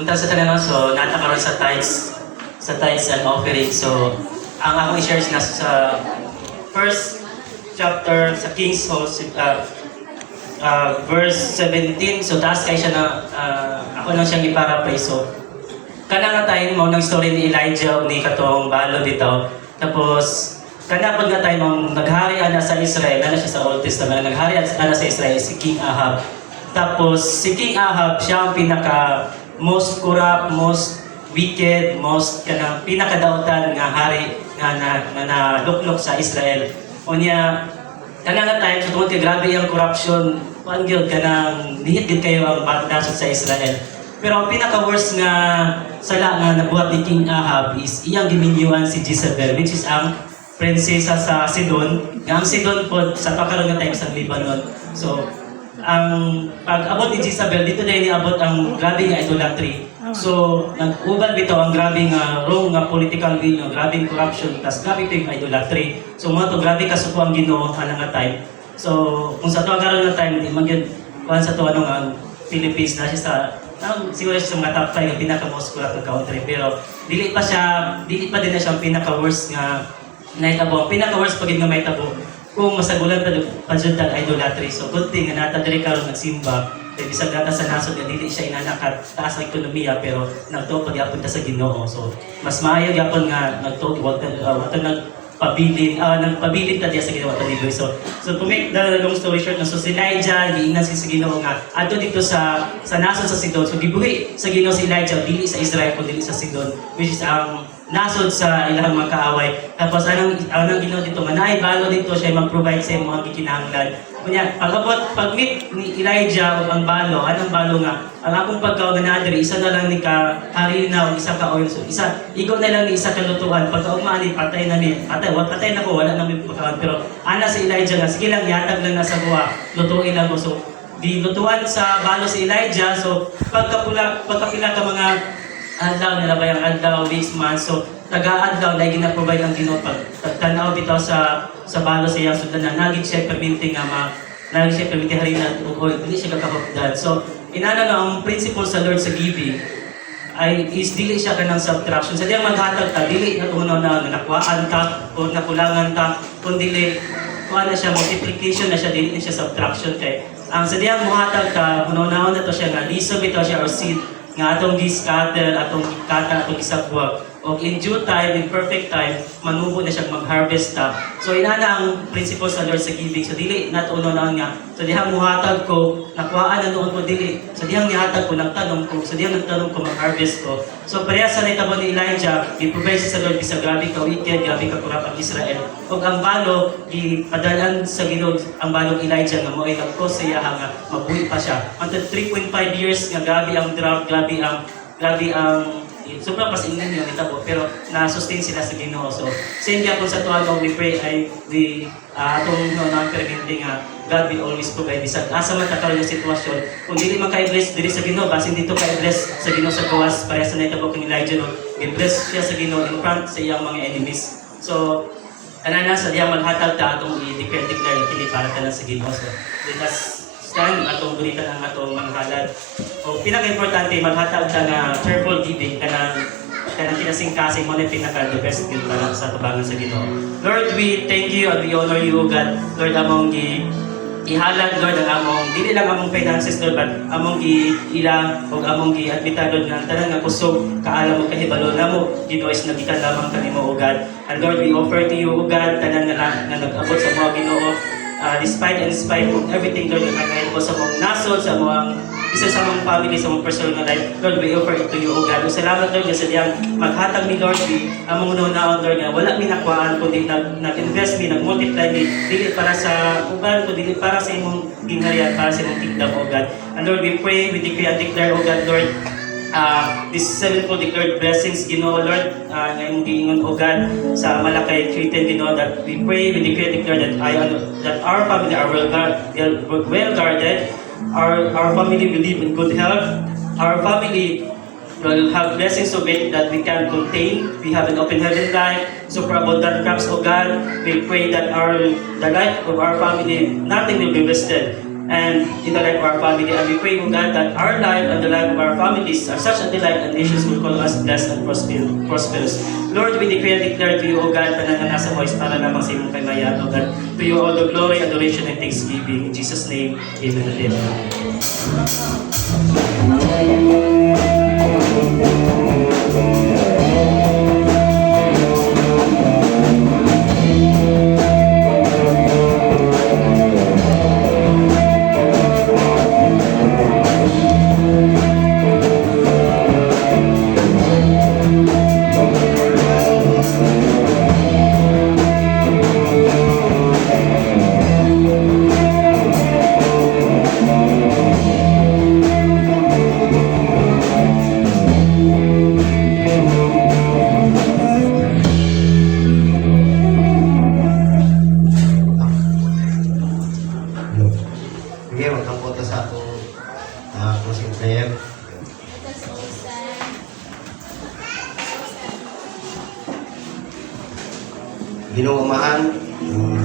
Unta sa tanan so nata karon sa tithes and offering. So ang akong i-share na sa first chapter sa Kings verse 17. So taas kay siya na ako nang siyang i-paraphrase. So kana nga tayo mo ng story ni Elijah ni katong balo dito. Tapos kana pud nga tayo mong naghari ana sa Israel, ana siya sa Old Testament, naghari ana sa Israel si King Ahab. Tapos si King Ahab siya ang pinaka most corrupt, most wicked, most kanang pinakadautan nga hari nga naluklok sa Israel. Unya kana nga tayo sa tungod kay grabe ang corruption, kuan gyud kanang dihit gid kayo ang nasod sa Israel. Pero ang pinaka-worst nga sala nga nabuhat ni King Ahab is iyang giminyuan si Jezebel, which is ang prinsesa sa Sidon. Nga ang Sidon po sa pakaroon nga time sa Lebanon. So ang pag-abot ni Jezebel, dito na iniabot ang grabe nga idolatry. So, nag-uban bito ang grabe nga wrong nga political will, nga grabe corruption, tas grabe ito yung idolatry. So, mga to grabe kasuko ang Ginoo kanang nga time. So, kung sa to ang karon nga time, di man gyud kuan sa to ano nga Philippines na siya sa siguro siya sa mga top 5 nga pinaka-most corrupt nga country, pero dili pa din na siya ang pinaka-worst nga naitabo. Ang pinaka-worst pagid nga maitabo kung masagulan pa jud ang idolatry. So good thing nga nata diri karon nagsimba, kay bisag data sa nasod nga dili siya inanakat taas ang ekonomiya pero nagtuo pagyapon ta sa Ginoo. So mas maayo gyapon nga nagtuo wag nagpabilin ta diya sa Ginoo ta libre. So to make the long story short, so si Elijah giingnan si Ginoo nga adto dito sa nasod sa Sidon. So gibuhi sa Ginoo si Elijah dili sa Israel kundi dili sa Sidon, which is ang nasod sa ilang mga kaaway. Tapos anong Ginoo dito, manay balo dito siya mag-provide sa mga gikinahanglan. Kunya pag-meet ni Elijah o ang balo, anong balo nga? Ang akong pagkaoganadri, isa na lang ni ka harina o isa ka oil. So igo na lang ni isa ka lutuan. Pagkaugmaan ni patay na ko, wala na may pagkaon. Pero ana si Elijah nga, sige lang, yatag lang na sa buwa, lutuin lang mo. So di lutuan sa balo si Elijah. So pagkapila ka mga adlaw nila ba yung adlaw, weeks, months. So, taga-adlaw na gina-provide ang Ginoo pag tanaw bitaw sa balo sa iyang sundanan. Naging siya perminting harina o oil. Hindi siya kakahopdad. So, inana na ang principle sa Lord sa giving is dili siya kanang subtraction. Sa diyang maghatag ta, dili na tumunaw na nakuhaan ta o nakulangan ta, kundi kuha na siya, multiplication na siya, dili na siya subtraction. Kay ang sa diyang muhatag ta, punaw na to siya nga, liso bitaw siya or seed nga atong gi-scatter, atong ikata, atong isagwag. O in due time, in perfect time, manubo na siyang mag-harvest ta. So inana ang principle sa Lord sa giving. So dili natuno na nga. So dihang muhatag ko, nakuhaan na noon ko dili. So dihang nihatag ko, nagtanong ko. So dihang nagtanong ko, mag-harvest ko. So pareha sa naitabo ni Elijah, i-provide sa Lord bisa grabe ka wicked, grabe ka kurap ang Israel. O ang balo, ipadalan sa Ginoo ang balong Elijah nga mo ay nagkos sa iya nga mabuhi pa siya. Until 3.5 years nga grabe ang drought, grabe ang sobrang pasingin yung itabo, pero na-sustain sila sa Ginoo. So, same kaya kung sa tuwa we pray ay atong non-permitting God will always provide. Bisag asa man takaroon yung sitwasyon, kung dili man ka-bless diri sa Ginoo, basin dito ka-bless sa Ginoo sa gawas, pareha sa naitabo kang Elijah, no? I-bless siya sa Ginoo in front sa iyang mga enemies. So, kanana sa diyang maghatag ta atong i-declare yung kini para ka lang sa Ginoo. So, let us stand atong gunitan ang atong manghalad. O pinaka-importante maghatag ta nga cheerful giving kanang kinasingkasing mo na pinaka-the best gift para sa tubangan sa Ginoo. Lord, we thank you and we honor you, God. Lord, among ihalad, Lord, ang among dili lang among finances, Lord, but among ilang o among gi-admita, Lord, nga tanan nga kusog kaalam mo kahibalo namo Ginoo is nagikan lamang kanimo, O God. And Lord, we offer to you, O God, tanan nga nag-abot sa mga Ginoo. Despite and in spite of everything, Lord, na kakain ko sa mga nasod, sa mga isa sa mga family, sa mga personal life, Lord, we offer it to you, O God. Salamat, Lord, sa diyang maghatag ni Lord, among unaon, Lord, nga wala mi nakuhaan, kundi nag-invest mi, nag-multiply mi, dili para sa uban, kundi para sa imong gingharian, para sa imong kingdom, O God. And Lord, we pray, we decree and declare, O God, Lord, this sevenfold declared blessings, Ginoo, Lord, ngayong giingon, O God, sa Malakay treated, Ginoo, that we pray, we declare that our family are well guarded, our family will live in good health, our family will have blessings of it that we can contain. We have an open heaven life, super abundant crops, O God. We pray that the life of our family, nothing will be wasted. and in the life of our family. And we pray, O God, that our life and the life of our families are such a delight and nations will call us blessed and prosperous. Lord, we declare to you, O God, na nasa mo is para lamang sa imong kayamayan, O God. To you all the glory, adoration, and thanksgiving. In Jesus' name, amen and amen. Sige, magkampunta sa atong closing prayer. Ginoo Amahan,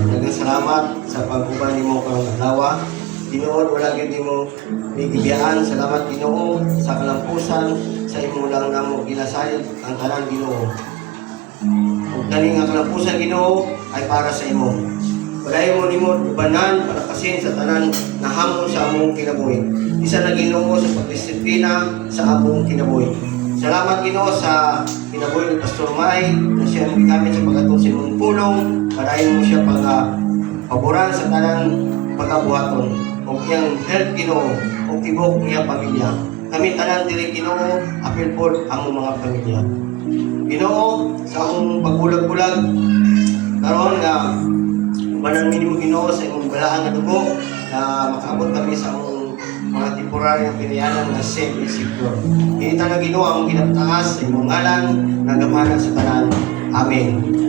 daghang salamat sa pag-uban nimo karong adlaw. Ginoo, wala gyud nimo migibiyaan. Salamat Ginoo sa kalampusan sa imo lang namo ginasayod ang tanan Ginoo. Ug kani nga kalampusan Ginoo ay para sa imo. Padayon mo nimo banan para kasin sa tanan na hamon sa among kinabuhi. Isa na Ginoo sa pagdisiplina sa among kinabuhi. Salamat Ginoo sa kinabuhi ni Pastor Mai na siya gamit sa pag-atong sa imong pulong. Padayon mo siya paboran sa tanang pagkabuhaton. O iyang health Ginoo o tibok niya pamilya. Kami tanan diri Ginoo, apil po ang mga pamilya. Ginoo, sa akong pagbulag-bulag karon nga Banan minimo Ginoo sa imong balaan nga dugo na makaabot kami sa among mga temporary nga pinayanan nga safe and secure. Hinita na Ginoo ang ginataas sa imong ngalan na gamhanan sa tanan. Amen.